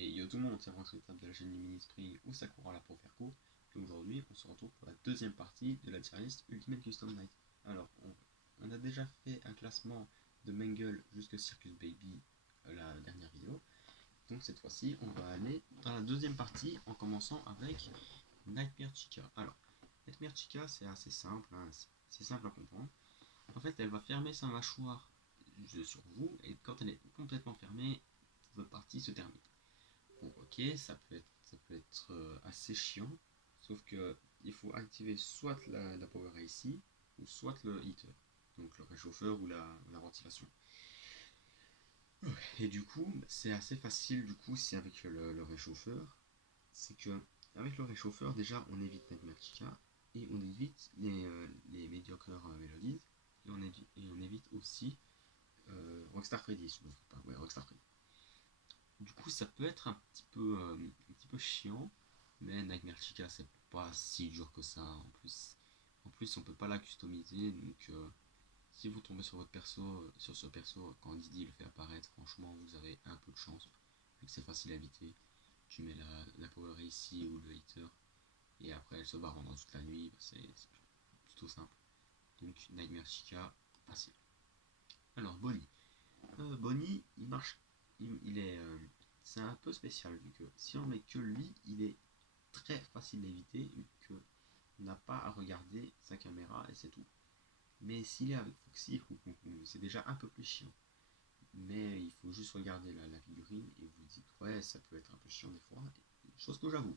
Et yo tout le monde, c'est François de la chaîne Mini Spring ou Sakura là pour faire court. Et aujourd'hui, on se retrouve pour la deuxième partie de la tier list Ultimate Custom Night. Alors, on a déjà fait un classement de Mangle jusqu'à Circus Baby la dernière vidéo. Donc cette fois-ci, on va aller dans la deuxième partie en commençant avec Nightmare Chica. Alors, Nightmare Chica, c'est assez simple, hein, c'est simple à comprendre. En fait, elle va fermer sa mâchoire sur vous et quand elle est complètement fermée, votre partie se termine. Bon, ok, ça peut être assez chiant, sauf que il faut activer soit la Power ici, ou soit le heater, donc le réchauffeur ou la ventilation. Et du coup, c'est assez facile du coup si avec le réchauffeur, c'est que avec le réchauffeur déjà on évite Nightmare Chica et on évite les médiocres mélodies et on évite aussi Rockstar Freddy, je ne me trompe pas, ouais, Rockstar Freddy. Du coup, ça peut être un petit peu chiant, mais Nightmare Chica, c'est pas si dur que ça. En plus, on peut pas la customiser, donc si vous tombez sur votre perso, sur ce perso, quand Didi le fait apparaître, franchement, vous avez un peu de chance, vu que c'est facile à éviter. Tu mets la power ici ou le hitter, et après elle se barre pendant toute la nuit, c'est plutôt simple. Donc Nightmare Chica, facile. Alors Bonnie. Bonnie, il marche, il est, c'est un peu spécial vu que si on met que lui, il est très facile d'éviter vu qu'on n'a pas à regarder sa caméra et c'est tout. Mais s'il est avec Foxy, c'est déjà un peu plus chiant. Mais il faut juste regarder la figurine et vous dites ouais ça peut être un peu chiant des fois, chose que j'avoue.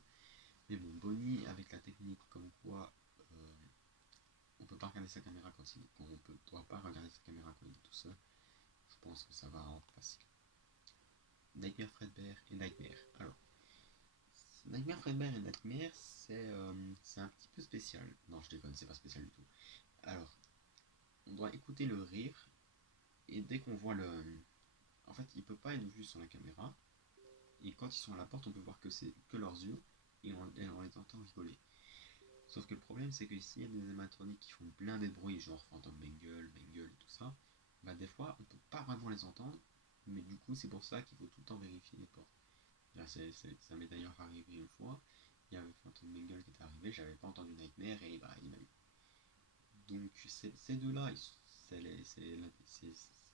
Mais bon, Bonnie avec la technique comme quoi on peut pas regarder sa caméra quand on ne doit pas regarder sa caméra quand il est tout seul, je pense que ça va rendre facile. Nightmare Fredbear et Nightmare. Alors, Nightmare Fredbear et Nightmare, c'est un petit peu spécial. Non, je déconne, c'est pas spécial du tout. Alors, on doit écouter le rire, et dès qu'on voit le. En fait, il peut pas être vu sur la caméra, et quand ils sont à la porte, on peut voir que c'est que leurs yeux, et on les entend rigoler. Sauf que le problème, c'est que s'il y a des animatroniques qui font plein de bruit, genre Phantom Mangle et tout ça, bah des fois, on peut pas vraiment les entendre, mais du coup, c'est pour ça qu'il faut tout le temps vérifier les portes. Là, ça m'est d'ailleurs arrivé une fois. Il y avait Phantom Mangle qui était arrivé, j'avais pas entendu Nightmare et bah, il m'a eu. Donc ces deux-là, c'est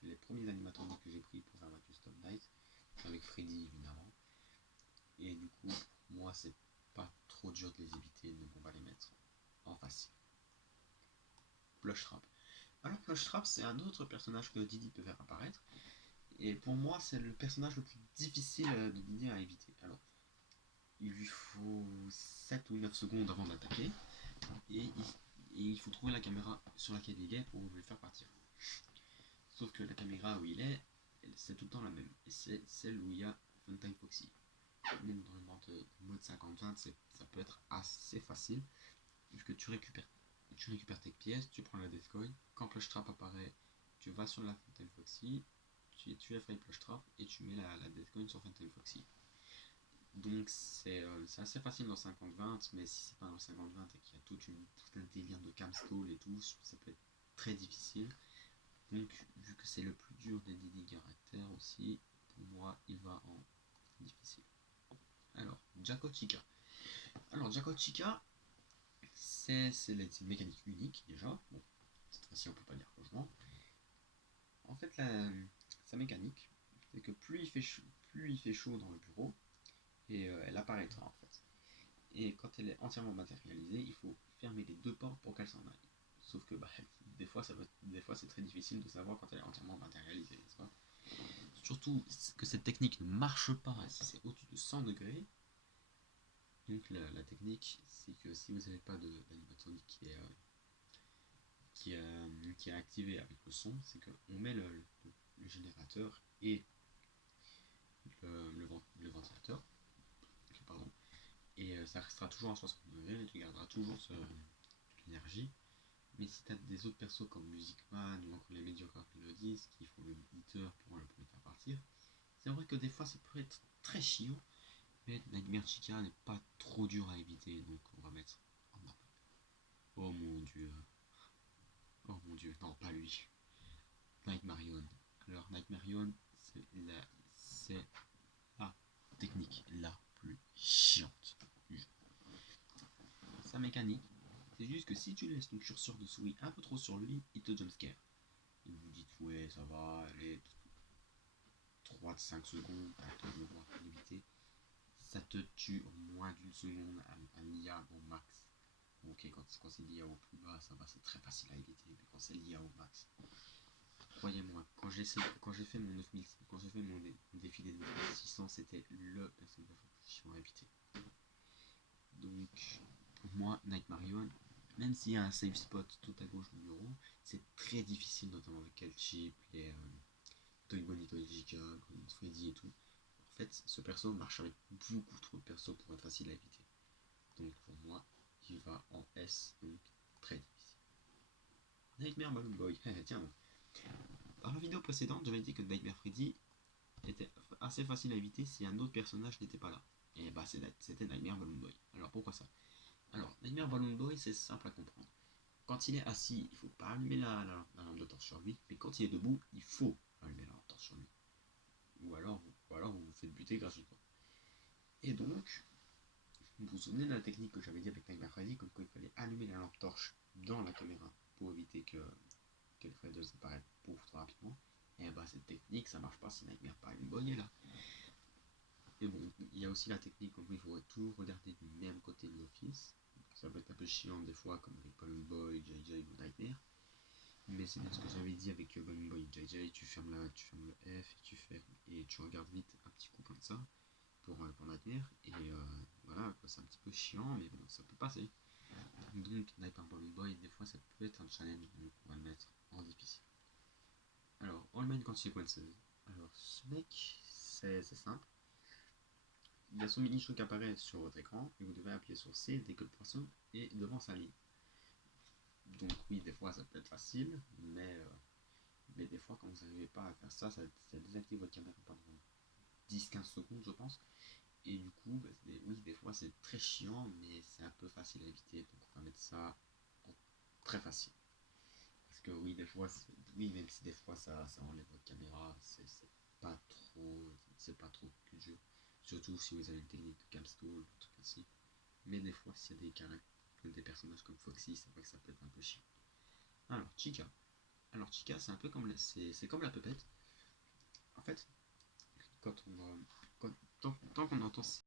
les premiers animateurs que j'ai pris pour faire ma custom night, avec Freddy évidemment. Et du coup, pour moi, c'est pas trop dur de les éviter, donc on va les mettre en facile. Plush Trap. Alors Plush Trap, c'est un autre personnage que Didi peut faire apparaître. Et pour moi, c'est le personnage le plus difficile de Didi à éviter. Alors, il lui faut 7 ou 9 secondes avant d'attaquer, et il faut trouver la caméra sur laquelle il est pour le faire partir. Sauf que la caméra où il est, c'est tout le temps la même, et c'est celle où il y a Funtime Foxy. Même dans le mode 50-20, ça peut être assez facile, vu que tu récupères tes pièces, tu prends la Death Coin, quand Plush Trap apparaît, tu vas sur la Funtime Foxy, tu effraies Plush Trap, et tu mets la Death Coin sur Funtime Foxy. Donc c'est assez facile dans 50-20, mais si c'est pas dans 50-20 et qu'il y a tout un délire de camstall et tout, ça peut être très difficile. Donc vu que c'est le plus dur des Didi caractères aussi, pour moi il va en difficile. Alors, Jacko Chica. Alors Jacko Chica, c'est une mécanique unique déjà. Bon, cette fois-ci on peut pas dire changement. En fait sa mécanique, c'est que plus il fait chaud dans le bureau, et elle apparaîtra en fait. Et quand elle est entièrement matérialisée, il faut fermer les deux portes pour qu'elle s'en aille. Sauf que bah, des fois c'est très difficile de savoir quand elle est entièrement matérialisée, n'est-ce pas? Surtout que cette technique ne marche pas si c'est au-dessus de 100 degrés. Donc la technique, c'est que si vous n'avez pas d'animatronique qui est activé avec le son, c'est qu'on met le générateur et le ventilateur, pardon, et ça restera toujours à 60 degrés et tu garderas toujours l'énergie. Mais si tu as des autres persos comme Music Man ou encore les Mediocre Melodies qui font le heater pour le faire partir, c'est vrai que des fois ça peut être très chiant, mais Nightmare Chica n'est pas trop dur à éviter, donc on va mettre en normal. Oh mon dieu. Oh mon dieu, non, pas lui. Nightmarion. Alors, Nightmarion, c'est la technique. mécanique. C'est juste que si tu laisses ton curseur de souris un peu trop sur lui, il te jumpscare. Et vous dites, ouais, ça va, allez, 3 à 5 secondes, attends de le voir l'éviter. Ça te tue en moins d'une seconde à l'IA au max. Ok, quand c'est l'IA au plus bas, ça va, c'est très facile à éviter, mais quand c'est l'IA au max, croyez-moi, quand j'ai fait mon 9000, quand j'ai fait mon défilé de 9600, c'était le SMF chiant à éviter. Donc, pour moi, Nightmare One, même s'il y a un safe spot tout à gauche du bureau, c'est très difficile, notamment avec Kelchip, les Toy Bonnie, Toy Chica, Freddy et tout. En fait, ce perso marche avec beaucoup trop de persos pour être facile à éviter. Donc, pour moi, il va en S, donc très difficile. Nightmare Balloon Boy, tiens, dans la vidéo précédente, j'avais dit que Nightmare Freddy était assez facile à éviter si un autre personnage n'était pas là. Et bah c'était Nightmare Balloon Boy. Alors pourquoi ça? Alors, Nightmare Balloon Boy, c'est simple à comprendre. Quand il est assis, il faut pas allumer la lampe de torche sur lui, mais quand il est debout, il faut allumer la lampe de torche sur lui. Ou alors vous vous faites buter gratuitement. Et donc, vous vous souvenez de la technique que j'avais dit avec Nightmare Freddy, comme quoi il fallait allumer la lampe torche dans la caméra pour éviter qu'elle fasse disparaître trop rapidement. Et bah cette technique, ça marche pas si Nightmare Balloon Boy est là. Et bon, il y a aussi la technique où il faudrait toujours regarder du même côté de l'office. Ça peut être un peu chiant des fois, comme avec Balloon Boy, JJ ou Nightmare. Mais c'est bien ce que j'avais dit avec Balloon Boy et JJ, tu fermes le F et tu regardes vite un petit coup comme ça pour Nightmare. Et voilà, c'est un petit peu chiant, mais bon, ça peut passer. Donc, Nightmare Balloon Boy, des fois, ça peut être un challenge, donc on va le mettre en difficile. Alors, All-Man Consequences. Alors, ce mec, c'est simple. Il y a son mini-show qui apparaît sur votre écran et vous devez appuyer sur C dès que le poisson est devant sa ligne. Donc oui, des fois ça peut être facile, mais des fois quand vous n'arrivez pas à faire ça, ça désactive votre caméra pendant 10-15 secondes je pense. Et du coup, oui, des fois c'est très chiant, mais c'est un peu facile à éviter. Donc on va mettre ça en très facile. Parce que oui, des fois, oui, même si des fois ça enlève votre caméra, c'est pas trop dur. Surtout si vous avez une technique de camstall ou un truc ainsi. Mais des fois, s'il y a des personnages comme Foxy, c'est vrai que ça peut être un peu chiant. Alors, Chica. Alors, Chica, c'est un peu comme c'est comme la pupette. En fait, quand on, tant qu'on entend